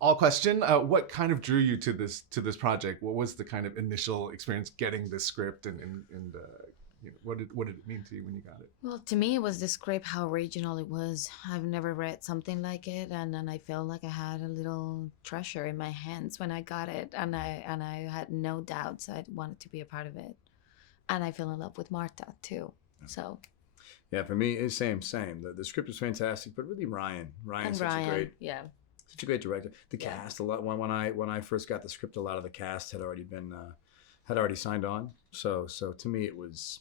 all question. What kind of drew you to this project? What was the kind of initial experience getting this script, and what did it mean to you when you got it? Well, to me, it was the script, how original it was. I've never read something like it, and I felt like I had a little treasure in my hands when I got it, and I had no doubts I wanted to be a part of it, and I fell in love with Marta too. So. Yeah, for me, it's same. The script was fantastic, but really Ryan's such a great director. The cast, a lot. When I first got the script, a lot of the cast had already signed on. So to me, it was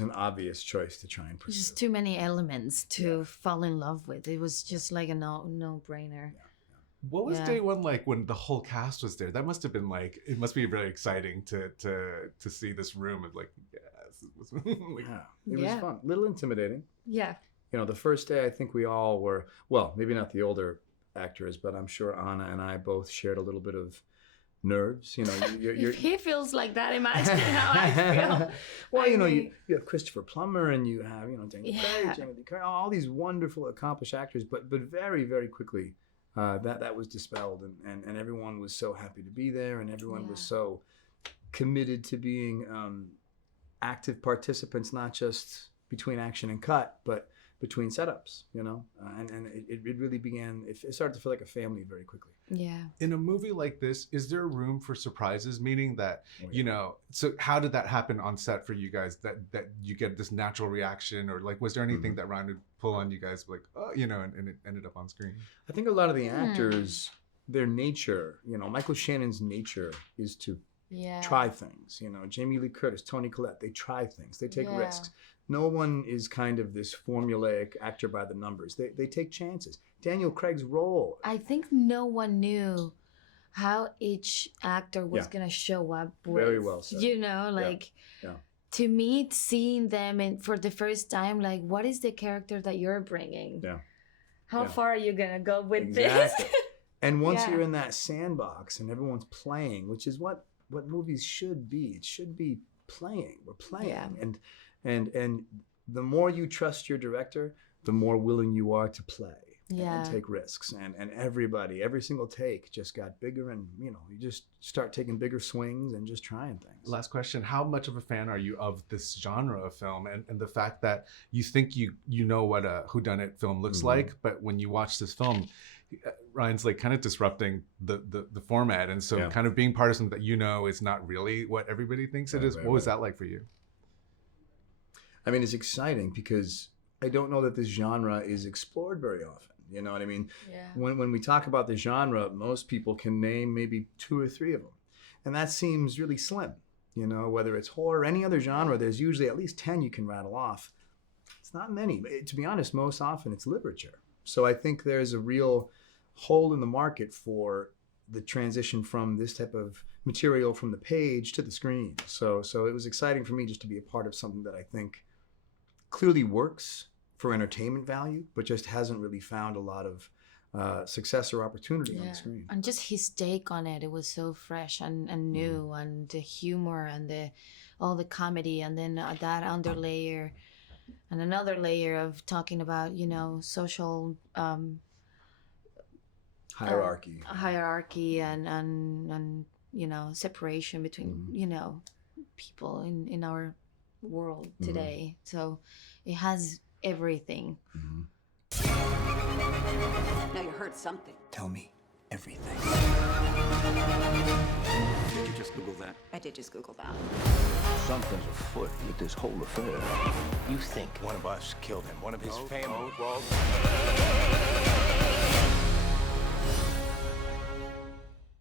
an obvious choice to try and pursue. Just too many elements to fall in love with. It was just like a no-brainer. Yeah. What was day one like when the whole cast was there? That must have been like, it must be really exciting to see this room of like, yes, it was was fun. A little intimidating. Yeah. You know, the first day I think we all were, well, maybe not the older actors, but I'm sure Ana and I both shared a little bit of nerves. You know, if he feels like that, imagine how I feel. Well, you have Christopher Plummer, and you have Daniel Craig, Jamie Lee Curtis, all these wonderful, accomplished actors, but very, very quickly. That was dispelled, and everyone was so happy to be there, and everyone was so committed to being active participants, not just between action and cut, but between setups, and it really began, it started to feel like a family very quickly. Yeah. In a movie like this, is there room for surprises? Meaning that, so how did that happen on set for you guys, that you get this natural reaction, or like, was there anything that Ryan would pull on you guys, like, and it ended up on screen? I think a lot of the actors, their nature, Michael Shannon's nature is to try things. Jamie Lee Curtis, Toni Collette, they try things, they take risks. No one is kind of this formulaic actor by the numbers. They take chances. Daniel Craig's role. I think no one knew how each actor was going to show up with. Very well said. To me, seeing them and for the first time, like, what is the character that you're bringing? Yeah. How far are you going to go with this? this? And once you're in that sandbox and everyone's playing, which is what movies should be. It should be playing. We're playing. Yeah. And the more you trust your director, the more willing you are to play and take risks. And every single take just got bigger, and you just start taking bigger swings and just trying things. Last question, how much of a fan are you of this genre of film, and the fact that you think you know what a whodunit film looks like, but when you watch this film, Ryan's like kind of disrupting the format, and so kind of being part of something that is not really what everybody thinks it is. What was that like for you? I mean, it's exciting because I don't know that this genre is explored very often. You know what I mean? Yeah. When we talk about the genre, most people can name maybe 2 or 3 of them. And that seems really slim. Whether it's horror or any other genre, there's usually at least 10 you can rattle off. It's not many. To be honest, most often it's literature. So I think there's a real hole in the market for the transition from this type of material from the page to the screen. So it was exciting for me just to be a part of something that I think clearly works for entertainment value, but just hasn't really found a lot of success or opportunity on the screen. And just his take on it was so fresh and new, and the humor and all the comedy, and then that underlayer and another layer of talking about social hierarchy and separation between people in our world today. So it has everything. Now you heard something. Tell me everything. Did you just Google that? I did just Google that. Something's afoot with this whole affair. You think one of us killed him? One of his family?